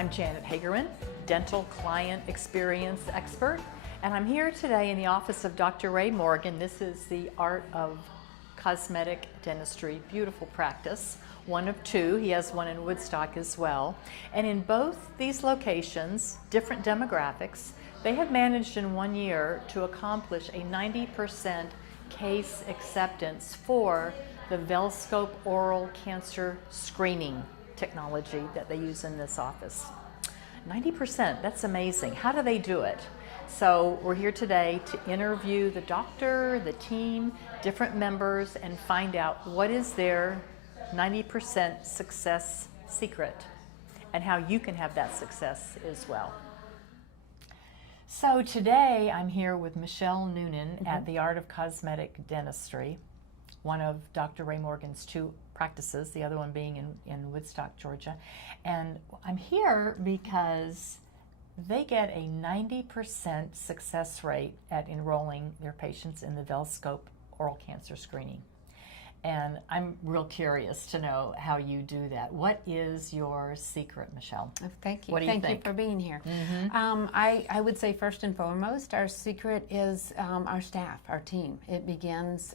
I'm Janet Hagerman, dental client experience expert, and I'm here today in the office of Dr. Ray Morgan. This is the Art of Cosmetic Dentistry, beautiful practice, one of two. He has one in Woodstock as well. And in both these locations, different demographics, they have managed in 1 year to accomplish a 90% case acceptance for the VELscope oral cancer screening technology that they use in this office. 90%, that's amazing. How do they do it? So we're here today to interview the doctor, the team, different members, and find out what is their 90% success secret and how you can have that success as well. So today I'm here with Michelle Noonan at the Art of Cosmetic Dentistry, one of Dr. Ray Morgan's two practices, the other one being in Woodstock, Georgia. And I'm here because they get a 90% success rate at enrolling their patients in the VELscope oral cancer screening. And I'm real curious to know how you do that. What is your secret, Michelle? Oh, thank you. What do you Thank think? you for being here. I would say first and foremost, our secret is our staff, our team. It begins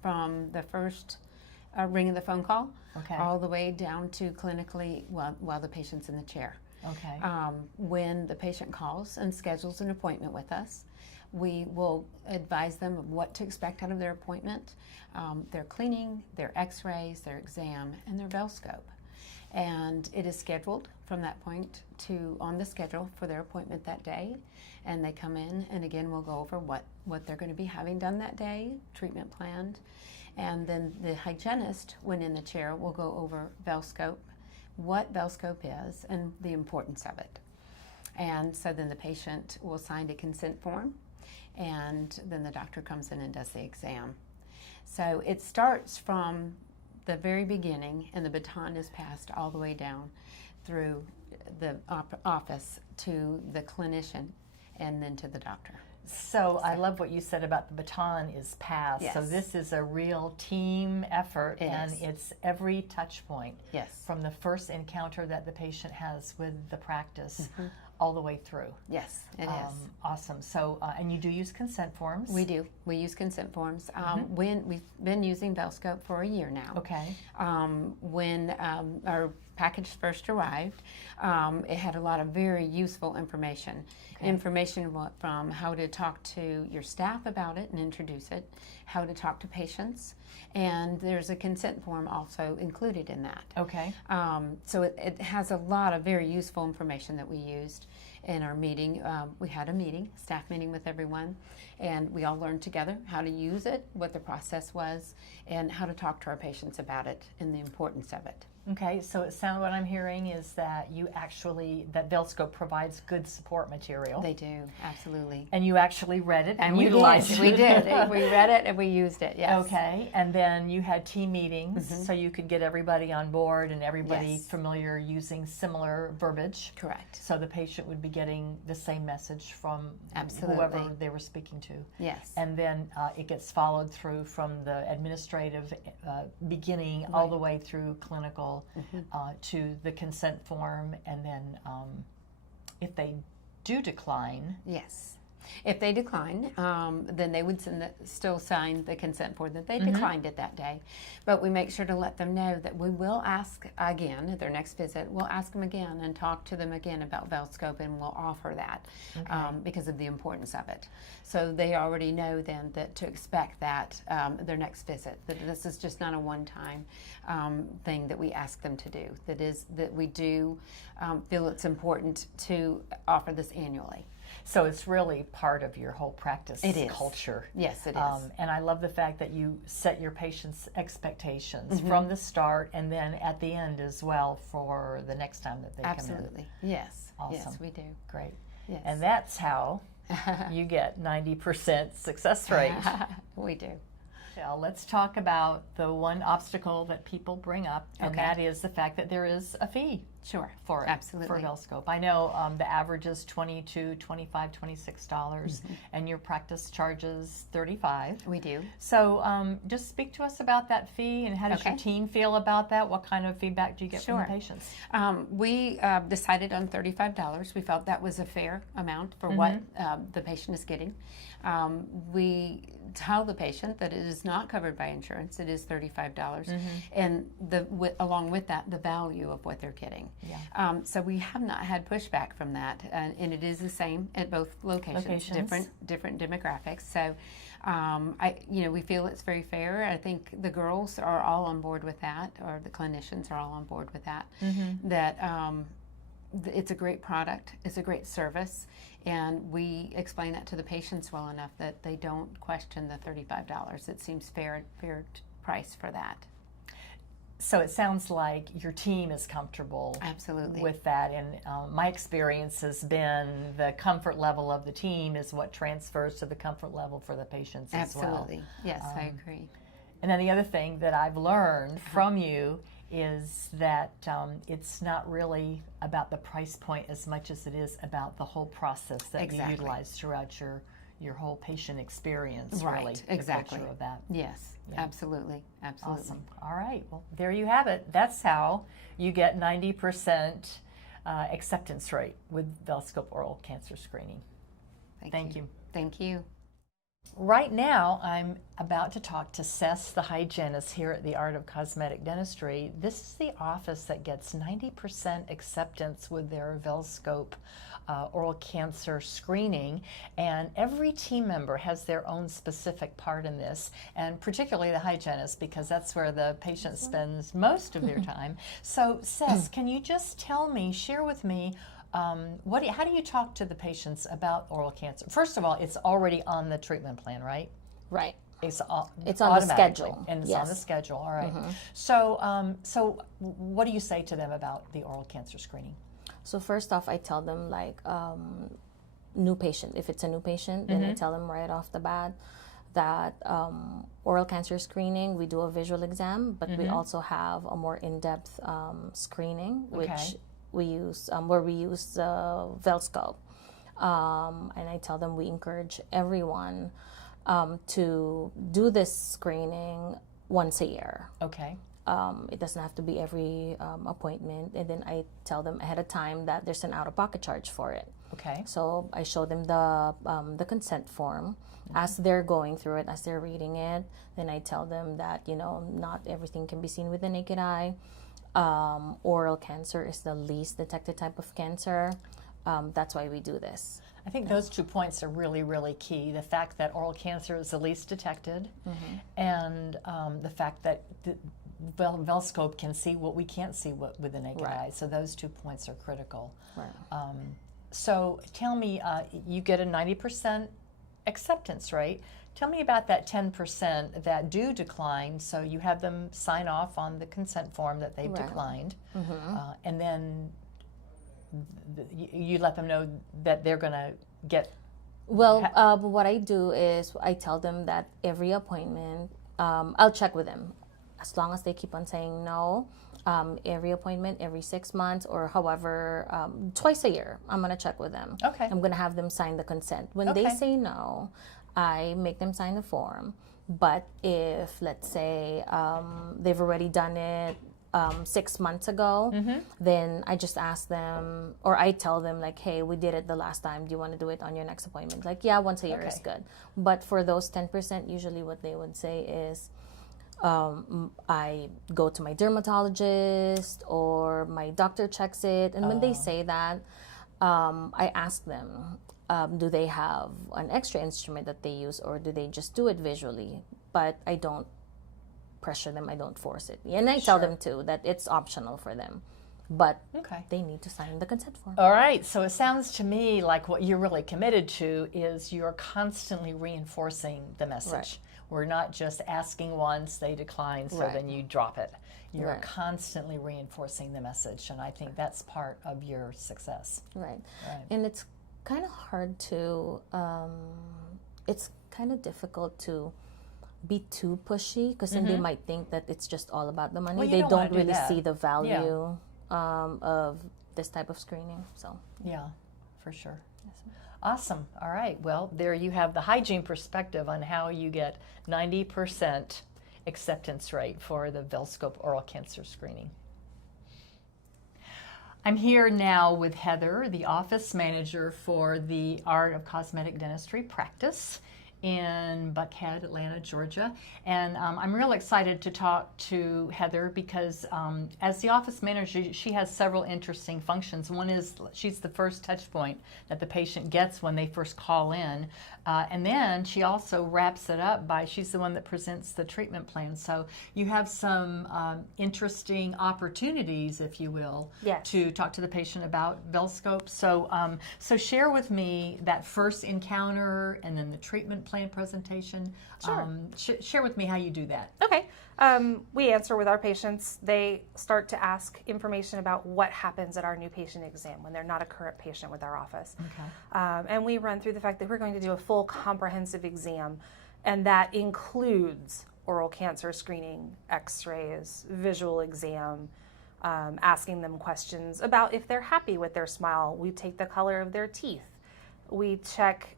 from the first ring of the phone call all the way down to clinically while the patient's in the chair. Okay. When the patient calls and schedules an appointment with us, we will advise them of what to expect out of their appointment, their cleaning, their x-rays, their exam, and their VELscope. And it is scheduled from that point to on the schedule for their appointment that day. And they come in, and again, we'll go over what they're going to be having done that day, treatment planned. And then the hygienist, when in the chair, will go over VELscope, what VELscope is, and the importance of it. And so then the patient will sign a consent form, and then the doctor comes in and does the exam. So it starts from the very beginning, and the baton is passed all the way down through the office to the clinician and then to the doctor. So I love what you said about the baton is passed. Yes. So this is a real team effort, and is. it's every touch point. Yes. From the first encounter that the patient has with the practice all the way through. Yes, it is. Awesome. So, and you do use consent forms? We do. We use consent forms. When we've been using VELscope for a year now. Okay. When our package first arrived, it had a lot of very useful information. Information from how to talk to your staff about it and introduce it, how to talk to patients, and there's a consent form also included in that. Okay. So it has a lot of very useful information that we used in our meeting. We had a meeting, staff meeting with everyone, and we all learned together how to use it, what the process was, and how to talk to our patients about it and the importance of it. Okay, so it sounds what I'm hearing is that that VELscope provides good support material. They do, absolutely. And you actually read it and we utilized did. it. We did. We read it and we used it, yes. Okay, and then you had team meetings so you could get everybody on board and everybody familiar using similar verbiage. Correct. So the patient would be getting the same message from Absolutely. whoever they were speaking to. Yes. And then it gets followed through from the administrative beginning all the way through clinical to the consent form, and then if they do decline. Yes. If they decline, then they would still sign the consent form that they declined it that day. But we make sure to let them know that we will ask again at their next visit. We'll ask them again and talk to them again about VELscope, and we'll offer that because of the importance of it. So they already know then that to expect that their next visit, that this is just not a one-time thing that we ask them to do. That we do feel it's important to offer this annually. So it's really part of your whole practice culture. Yes, it is. And I love the fact that you set your patients' expectations from the start and then at the end as well for the next time that they come in. Absolutely. Yes. Awesome. Yes, we do. Great. Yes. And that's how you get 90% success rate. We do. Michelle, let's talk about the one obstacle that people bring up, and that is the fact that there is a fee. Sure. for it, Absolutely. for VELscope. I know the average is $22, $25, $26, and your practice charges $35. We do. So just speak to us about that fee, and how does your Okay. team feel about that? What kind of feedback do you get from the Sure. patients? We decided on $35. We felt that was a fair amount for what the patient is getting. We tell the patient that it is not covered by insurance. It is $35, and along with that, the value of what they're getting. Yeah. So we have not had pushback from that, and it is the same at both locations. Different demographics. So, we feel it's very fair. I think the girls are all on board with that, or the clinicians are all on board with that. That it's a great product, it's a great service, and we explain that to the patients well enough that they don't question the $35. It seems fair price for that. So it sounds like your team is comfortable Absolutely. with that, and my experience has been the comfort level of the team is what transfers to the comfort level for the patients as well. Absolutely. Yes, I agree. And then the other thing that I've learned from you is that it's not really about the price point as much as it is about the whole process that Exactly. you utilize throughout your whole patient experience, Right, really. exactly. The culture of that. Yes, absolutely. Absolutely. Awesome. All right. Well, there you have it. That's how you get 90% acceptance rate with VELscope oral cancer screening. Thank you. Thank you. Right now, I'm about to talk to Cess, the hygienist here at the Art of Cosmetic Dentistry. This is the office that gets 90% acceptance with their VELscope oral cancer screening, and every team member has their own specific part in this, and particularly the hygienist, because that's where the patient spends most of their time. So, Cess, can you just share with me, how do you talk to the patients about oral cancer? First of all, it's already on the treatment plan, right? Right. It's on the automatically, schedule. and it's Yes. on the schedule. All right. So what do you say to them about the oral cancer screening? So first off, I tell them new patient. If it's a new patient, then I tell them right off the bat that oral cancer screening, we do a visual exam, but we also have a more in-depth screening, which we use where we use VELscope, and I tell them we encourage everyone to do this screening once a year. Okay. It doesn't have to be every appointment, and then I tell them ahead of time that there's an out-of-pocket charge for it. Okay. So I show them the consent form as they're going through it, as they're reading it. Then I tell them that not everything can be seen with the naked eye. Oral cancer is the least detected type of cancer. That's why we do this. I think those 2 points are really, really key. The fact that oral cancer is the least detected, and the fact that VELscope can see what we can't see with the naked eye. So those 2 points are critical. Right. So tell me, you get a 90% acceptance rate. Tell me about that 10% that do decline. So you have them sign off on the consent form that they've declined, and then you let them know that they're going to get. Well, what I do is I tell them that every appointment, I'll check with them. As long as they keep on saying no, every appointment, every 6 months, or however, twice a year, I'm going to check with them. Okay. I'm going to have them sign the consent. When they say no, I make them sign the form. But if, let's say, they've already done it 6 months ago, then I just ask them, or I tell them like, hey, we did it the last time. Do you want to do it on your next appointment? Like, yeah, once a year is good. But for those 10%, usually what they would say is, I go to my dermatologist or my doctor checks it. And when they say that, I ask them, do they have an extra instrument that they use, or do they just do it visually? But I don't pressure them, I don't force it. And I tell them too that it's optional for them. But they need to sign the consent form. All right, so it sounds to me like what you're really committed to is you're constantly reinforcing the message. Right. We're not just asking once, they decline, so then you drop it. You're constantly reinforcing the message, and I think that's part of your success. Right. And it's kind of hard to, it's kind of difficult to be too pushy, because then they might think that it's just all about the money. Well, they don't don't wanna do really that. see the value of this type of screening. So Yeah, for sure. Awesome. All right. Well, there you have the hygiene perspective on how you get 90% acceptance rate for the VELscope oral cancer screening. I'm here now with Heather, the office manager for the Art of Cosmetic Dentistry practice in Buckhead, Atlanta, Georgia. And I'm real excited to talk to Heather because as the office manager, she has several interesting functions. One is she's the first touch point that the patient gets when they first call in. And then she also wraps it up by, she's the one that presents the treatment plan. So you have some interesting opportunities, if you will, Yes. to talk to the patient about VELscope. So, so share with me that first encounter and then the treatment plan presentation. Sure. Share with me how you do that. Okay. We answer with our patients. They start to ask information about what happens at our new patient exam when they're not a current patient with our office. Okay. And we run through the fact that we're going to do a full comprehensive exam, and that includes oral cancer screening, x-rays, visual exam, asking them questions about if they're happy with their smile. We take the color of their teeth. We check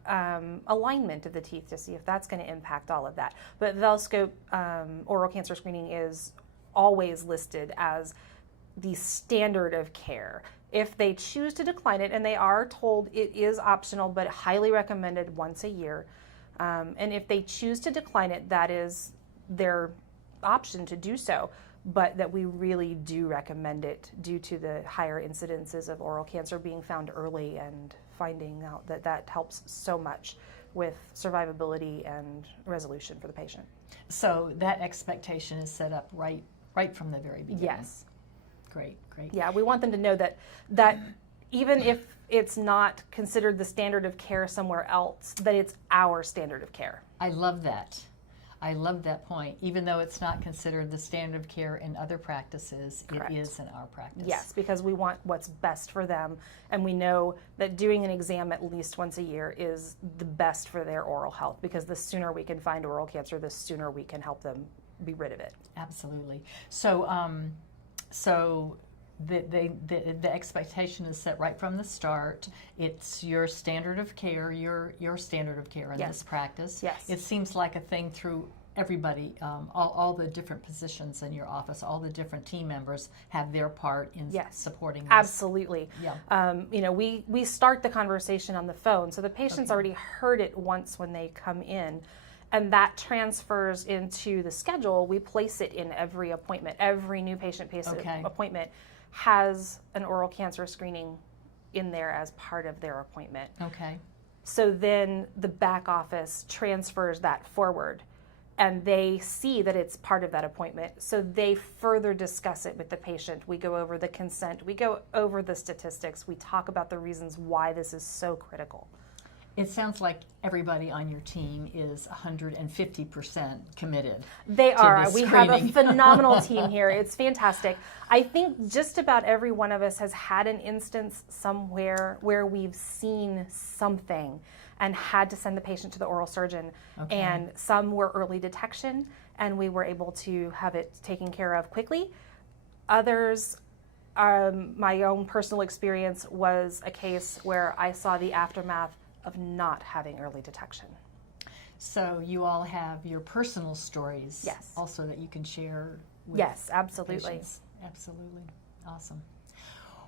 alignment of the teeth to see if that's going to impact all of that. But VELscope oral cancer screening is always listed as the standard of care. If they choose to decline it, and they are told it is optional but highly recommended once a year, and if they choose to decline it, that is their option to do so, but that we really do recommend it due to the higher incidences of oral cancer being found early and finding out that that helps so much with survivability and resolution for the patient. So that expectation is set up right from the very beginning. Yes. Great, great. Yeah, we want them to know that even if it's not considered the standard of care somewhere else, that it's our standard of care. I love that. I love that point. Even though it's not considered the standard of care in other practices, Correct. it is in our practice. Yes, because we want what's best for them, and we know that doing an exam at least once a year is the best for their oral health, because the sooner we can find oral cancer, the sooner we can help them be rid of it. Absolutely. So, so the expectation is set right from the start. It's your standard of care, your standard of care in Yes. this practice. Yes. It seems like a thing through everybody, all the different positions in your office, all the different team members have their part in Yes. supporting this. Absolutely. Yeah. We start the conversation on the phone, so the patient's Okay. already heard it once when they come in, and that transfers into the schedule. We place it in every appointment. Every new patient Okay. appointment has an oral cancer screening in there as part of their appointment. Okay. So then the back office transfers that forward, and they see that it's part of that appointment. So they further discuss it with the patient. We go over the consent, we go over the statistics, we talk about the reasons why this is so critical. It sounds like everybody on your team is 150% committed. They are. this We have a screening. phenomenal team here. It's fantastic. I think just about every one of us has had an instance somewhere where we've seen something and had to send the patient to the oral surgeon. Okay. And some were early detection, and we were able to have it taken care of quickly. Others, my own personal experience was a case where I saw the aftermath of not having early detection. So you all have your personal stories Yes. also that you can share with Yes, absolutely. patients. Absolutely. Awesome.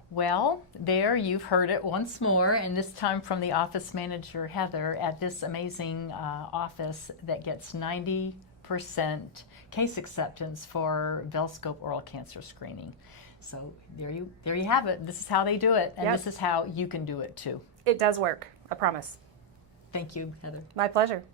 Well, there you've heard it once more, and this time from the office manager, Heather, at this amazing office that gets 90% case acceptance for VELscope oral cancer screening. So there you have it. This is how they do it, and Yep. this is how you can do it too. It does work, I promise. Thank you, Heather. My pleasure.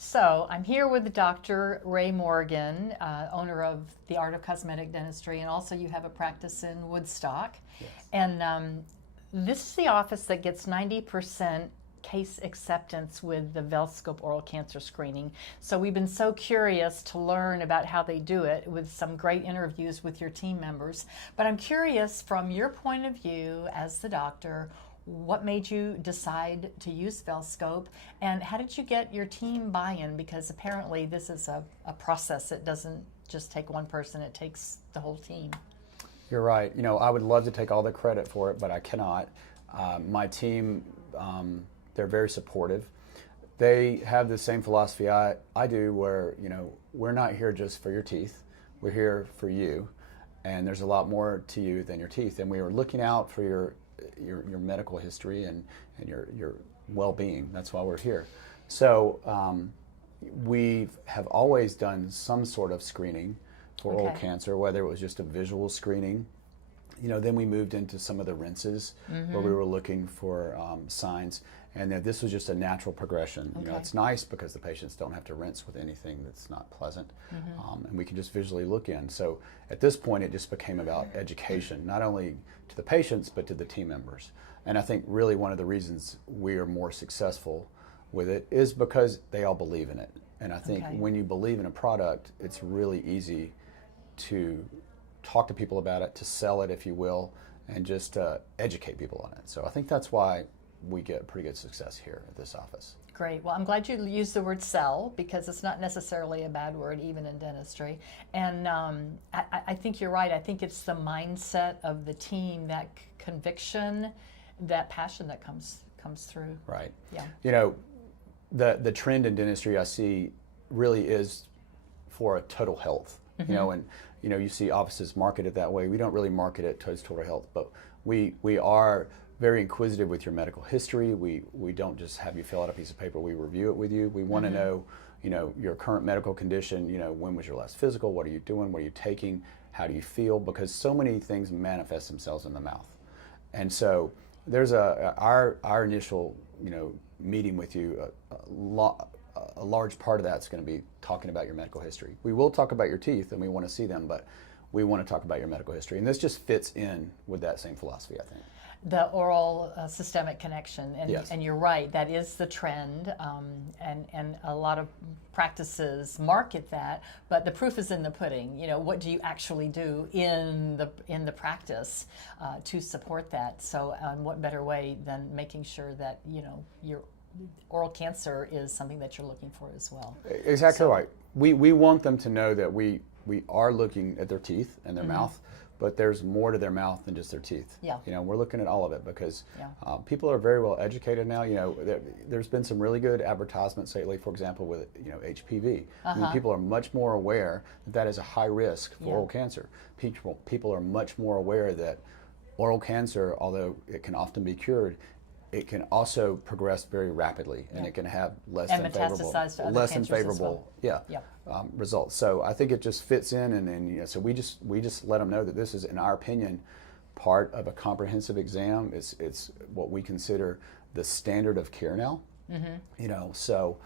So I'm here with Dr. Ray Morgan, owner of the Art of Cosmetic Dentistry, and also you have a practice in Woodstock. Yes. And this is the office that gets 90% case acceptance with the VELscope oral cancer screening. So we've been so curious to learn about how they do it with some great interviews with your team members. But I'm curious from your point of view as the doctor, what made you decide to use VELscope, and how did you get your team buy-in? Because apparently this is a process. It doesn't just take one person, it takes the whole team. You're right. You know, I would love to take all the credit for it, but I cannot. My team, they're very supportive. They have the same philosophy I do, where, you know, we're not here just for your teeth. We're here for you, and there's a lot more to you than your teeth. And we are looking out for your medical history and your well-being. That's why we're here. So we have always done some sort of screening for oral cancer, whether it was just a visual screening. You know, then we moved into some of the rinses where we were looking for signs, and this was just a natural progression. You know, it's nice because the patients don't have to rinse with anything that's not pleasant, and we can just visually look in. So at this point, it just became about education, not only to the patients but to the team members. And I think really one of the reasons we are more successful with it is because they all believe in it. And I think when you believe in a product, it's really easy to talk to people about it, to sell it, if you will, and just educate people on it. So I think that's why we get pretty good success here at this office. Great. Well, I'm glad you used the word sell, because it's not necessarily a bad word, even in dentistry. And I think you're right. I think it's the mindset of the team, that conviction, that passion that comes through. Right. Yeah. You know, the trend in dentistry I see really is for a total health. You know, and you know, you see offices market it that way. We don't really market it towards total health, but we are very inquisitive with your medical history. We don't just have you fill out a piece of paper. We review it with you. We want to know, you know, your current medical condition. You know, when was your last physical? What are you doing? What are you taking? How do you feel? Because so many things manifest themselves in the mouth, and so there's our initial, you know, meeting with you. A large part of that's going to be talking about your medical history. We will talk about your teeth, and we want to see them, but we want to talk about your medical history. And this just fits in with that same philosophy, I think. The oral systemic connection, and, Yes. and you're right, that is the trend, and a lot of practices market that, but the proof is in the pudding. You know, what do you actually do in the practice to support that? So what better way than making sure that, you know, your oral cancer is something that you're looking for as well. Exactly right. We want them to know that we are looking at their teeth and their mouth, but there's more to their mouth than just their teeth. Yeah. You know, we're looking at all of it because people are very well educated now. You know, there's been some really good advertisements lately, for example, with, you know, HPV. I mean, people are much more aware that that is a high risk for oral cancer. People are much more aware that oral cancer, although it can often be cured, it can also progress very rapidly, and it can have less than favorable, results. So I think it just fits in, and you know, so we just let them know that this is, in our opinion, part of a comprehensive exam. It's what we consider the standard of care now. You know, so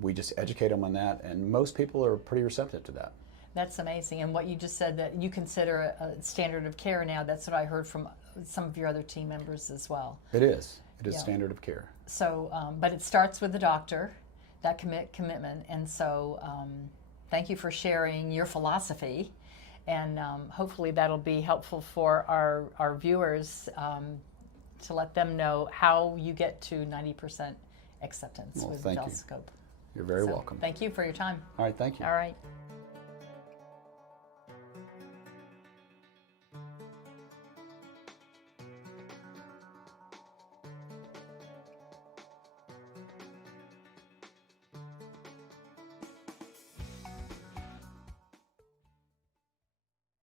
we just educate them on that, and most people are pretty receptive to that. That's amazing. And what you just said, that you consider a standard of care now, that's what I heard from some of your other team members as well. It is standard of care. So, but it starts with the doctor, that commitment. And so thank you for sharing your philosophy. And hopefully that'll be helpful for our viewers to let them know how you get to 90% acceptance with VELscope. You're very welcome. Thank you for your time. All right, thank you. All right.